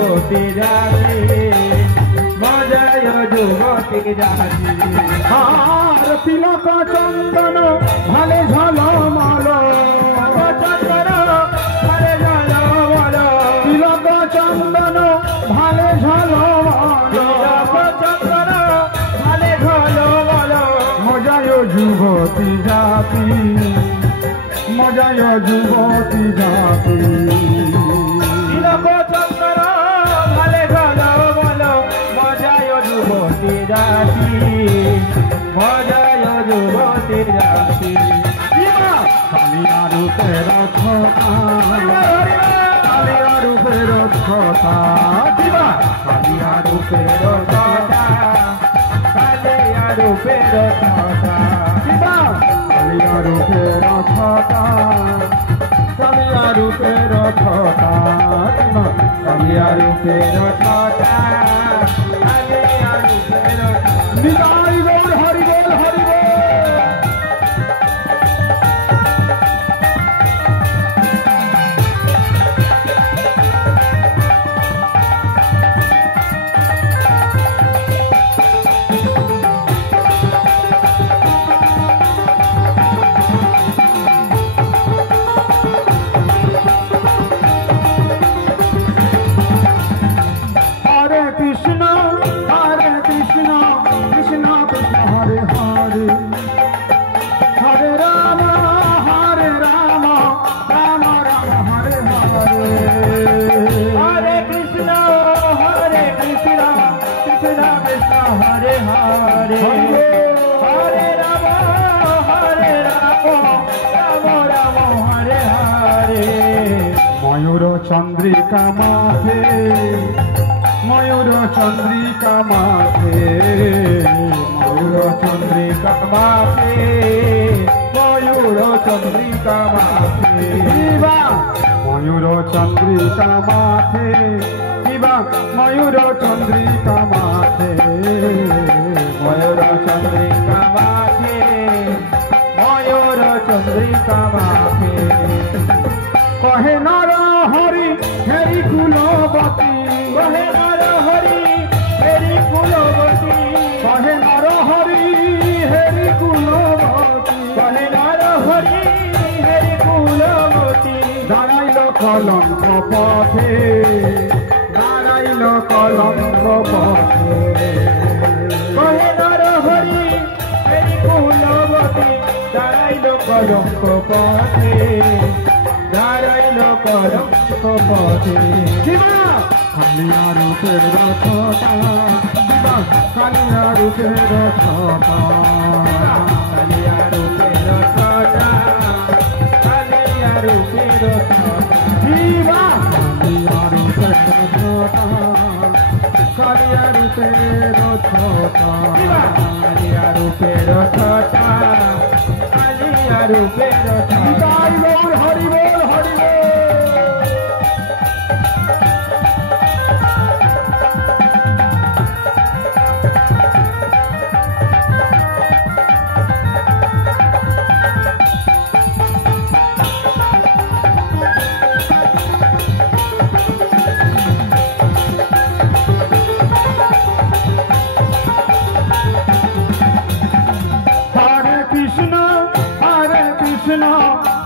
যুবতী রাজি মজায় যুবতী রাজি আর তিলক চন্দন ভালে ঝলমল চন্দন ভালে ঝলমল তিলক চন্দন ভালে ঝলমল চন্দন ভালে ঝলমল মজায় যুবতী জাতি মজায় যুবতী জাতি তিলক চন্দন ভালে ঝলমল মজায় যুবতী রাজি মজায় যুবতী রাজি কালিয়া রূপের কালিয়া রূপের কথা দিবা কালিয়া রূপের কথা কালিয়া রূপের কথা দিবা কালিয়া রূপের কথা কালিয়া রূপের কথা দিবা কালিয়া রূপের কথা কালিয়া রূপের নিতাই গৌর হরি বল হরি বল কৃষ্ণ কৃষ্ণ কৃষ্ণ হরে হরে হরে রাম রাম রাম হরে হরে হরে কৃষ্ণ কৃষ্ণ কৃষ্ণ হরে হরে হরে রাম রাম রাম হরে হরে ময়ূর চন্দ্রিকা মাথে ময়ূর চন্দ্রিকা মাথে ময়ূর চন্দ্রিকা মাথে ময়ূর চন্দ্রিকা মাথে ময়ূর চন্দ্রিকা মাথে শিবা ময়ূর চন্দ্রিকা মাথে ময়ূর চন্দ্রিকা মাথে ময়ূর চন্দ্রিকা মাথে কহে নর হরি হেরি কুলবতী কহে নর হরি হেরি কুলবতী কহে নর হরি হেরি কুলবতী কহে নর হরি হেরি কুলবতী দাঁড়াইল কলঙ্ক পথে দাঁড়াইল কলঙ্ক পথে কহে নর হরি হেরি কুলবতী দাঁড়াইল কলঙ্ক পথে দাঁড়াইল কলঙ্ক পথে শিবা কালিয়া রূপের রথটা শিবা কালিয়া রূপের রথটা কালিয়া রূপের ছটা কালিয়া রূপের ছটা শিবা কালিয়া রূপের রথটা কালিয়া রূপের রথটা কালিয়া রূপের ছটা কালিয়া রূপের ছটা নিতাই গৌর হরি বল হরি বল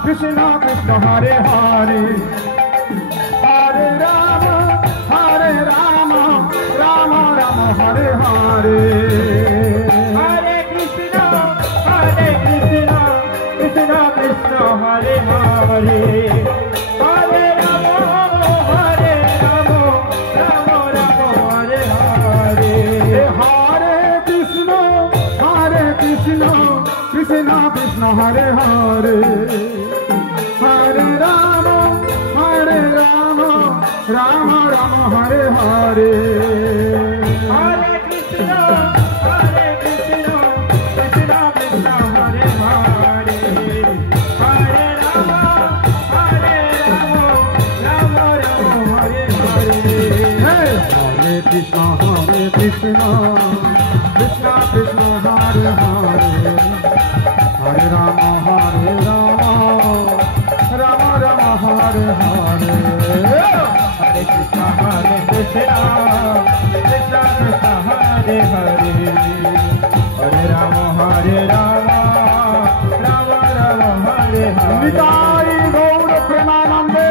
কৃষ্ণ কৃষ্ণ হরে হরে হরে রাম রাম রাম হরে হরে হরে কৃষ্ণ কৃষ্ণ কৃষ্ণ হরে হরে হরে রাম রাম রাম হরে হরে হরে কৃষ্ণ কৃষ্ণ কৃষ্ণ হরে হরে হরে রাম রাম রাম হরে হরে হরে কৃষ্ণ কৃষ্ণ কৃষ্ণ হরে হরে হরে রাম রাম রাম হরে হরে হরে কৃষ্ণ কৃষ্ণ কৃষ্ণ হরে হরে হরে রাম রাম রাম হরে হরে হরে কৃষ্ণ हरे हरे निताई गौर प्रेमानंदे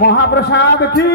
महाप्रसाद की